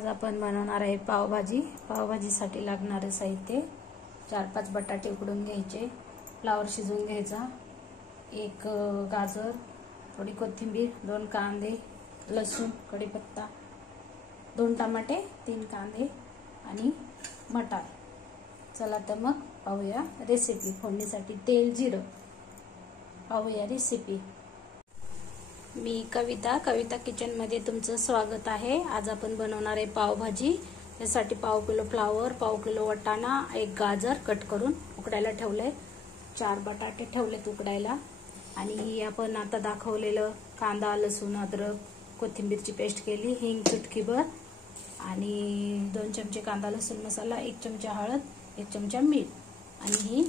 आज आपण बनवणार आहे पावभाजी। पावभाजीसाठी लागणारे साहित्य 4-5 बटाटे उकडून घ्यायचे, फ्लावर शिजवून घ्यायचा, 1 गाजर, थोडी कोथिंबीर, 2 कांदे, लसूण, कढीपत्ता, 2 टमाटे, 3 कांदे आणि मटार। चला तर मग पाहूया रेसिपी। फोडणीसाठी तेल, जिरं। पाहूया रेसिपी। मी कविता किचन मध्ये तुमचं स्वागत आहे। आज आपण बनवणार आहे पावभाजी। त्यासाठी पाव किलो फ्लावर, पाव किलो वाटाणा, 1 गाजर कट करून उकडायला ठेवले, 4 बटाटे ठेवलेत उकडायला आणि आपण आता दाखवलेलं कांदा, लसूण, अद्रक, कोथिंबीरची पेस्ट केली, हिंग चुटकीभर आणि 2 चमचे कांदा लसूण मसाला, 1 चमचा हळद, 1 चमचा मीठ आणि ही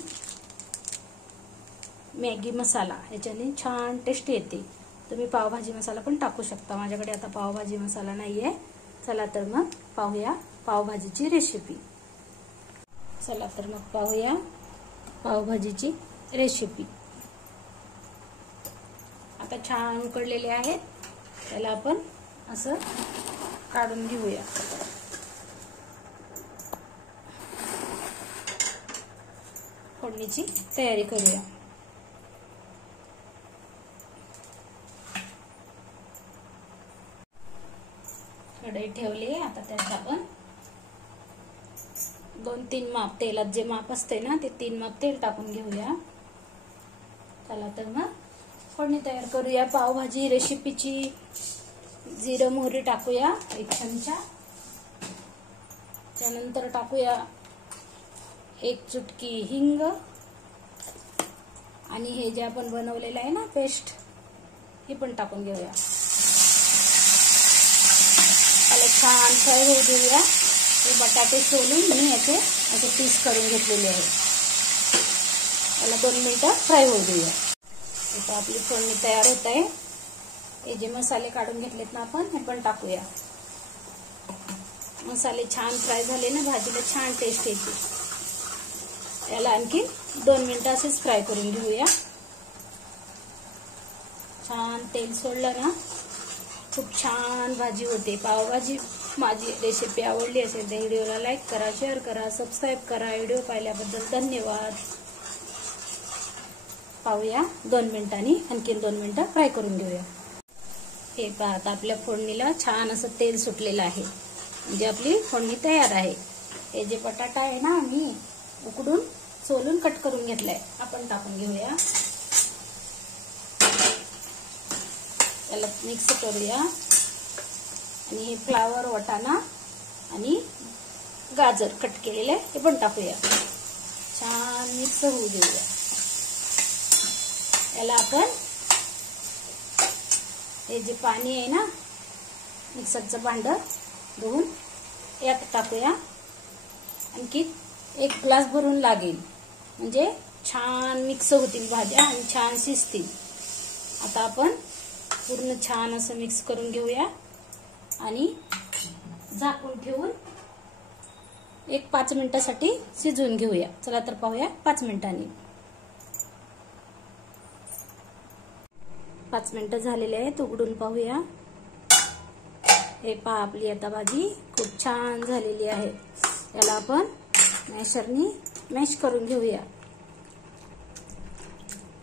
मॅगी मसाला। याच्याने छान टेस्ट येते। तुम्ही पावभाजी मसाला पण टाकू शकता, माझ्याकडे आता पावभाजी मसाला नाहीये। चला तर मग पाहूया पावभाजीची रेसिपी। चला तर मग पाहूया पावभाजीची रेसिपी। आता छान उकडलेले आहेत, त्याला आपण असं काढून घेऊया। फोडणीची तयारी करूया। कढई ठेवली, आता त्यात आपण 2-3 माप तेलात, जे माप असते ना ते 3 माप तेल टाकून घेऊया। चला तर मग फोडणी तयार करूया पावभाजी रेसिपीची। जिरं मोहरी टाकूया 1 चमचा, त्यानंतर टाकूया 1 चुटकी हिंग आणि हे जे आपण बनवलेलं आहे ना पेस्ट, हे पण टाकून घेऊया। छान फ्राय होऊ देऊया। हे बटाटे सोलून मी याचे असे पीस करून घेतलेले आहे, त्याला 2 मिनिटं फ्राय होऊ देऊया। आता आपली फोडणी तयार होत आहे। हे जे मसाले काढून घेतलेत ना आपण, हे पण टाकूया। मसाले छान फ्राय झाले ना, भाजीला छान टेस्ट येते। याला आणखी 2 मिनिटं असेच फ्राय करून घेऊया। छान तेल सोडलं ना, खूप छान भाजी होते पावभाजी। माझी रेसिपी आवडली असेल तर व्हिडिओला लाईक करा, शेअर करा, सबस्क्राईब करा। व्हिडिओ पाहिल्याबद्दल धन्यवाद। पाहूया 2 मिनिटांनी आणखीन 2 मिनिटं फ्राय करून घेऊया। हे पहा, आता आपल्या फोडणीला छान असं तेल सुटलेलं आहे, म्हणजे आपली फोडणी तयार आहे। हे जे बटाटा आहे ना, मी उकडून सोलून कट करून घेतलाय, आपण टाकून घेऊया। त्याला मिक्स करूया आणि हे फ्लावर, वाटाणा आणि गाजर कट केलेले हे पण टाकूया। छान मिक्स होऊ देऊया। याला आपण हे जे पाणी आहे ना, मिक्सरचं भांडं धुवून यात टाकूया। आणखी 1 ग्लास भरून लागेल, म्हणजे छान मिक्स होतील भाज्या आणि छान शिजतील। आता आपण पूर्ण छान असं मिक्स करून घेऊया आणि झाकून ठेवून 1-5 मिनिटांसाठी शिजवून घेऊया। चला तर पाहूया 5 मिनिटांनी। 5 मिनिटं झालेले आहेत, उघडून पाहूया। हे पहा, आपली आता भाजी खूप छान झालेली आहे। याला आपण मॅशरनी मॅश करून घेऊया।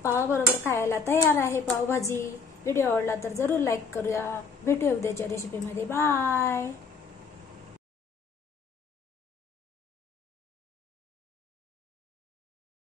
पावाबरोबर खायला तयार आहे पावभाजी। व्हिडिओ आवडला तर जरूर लाईक करूया। भेटूया उद्याच्या रेसिपीमध्ये। बाय।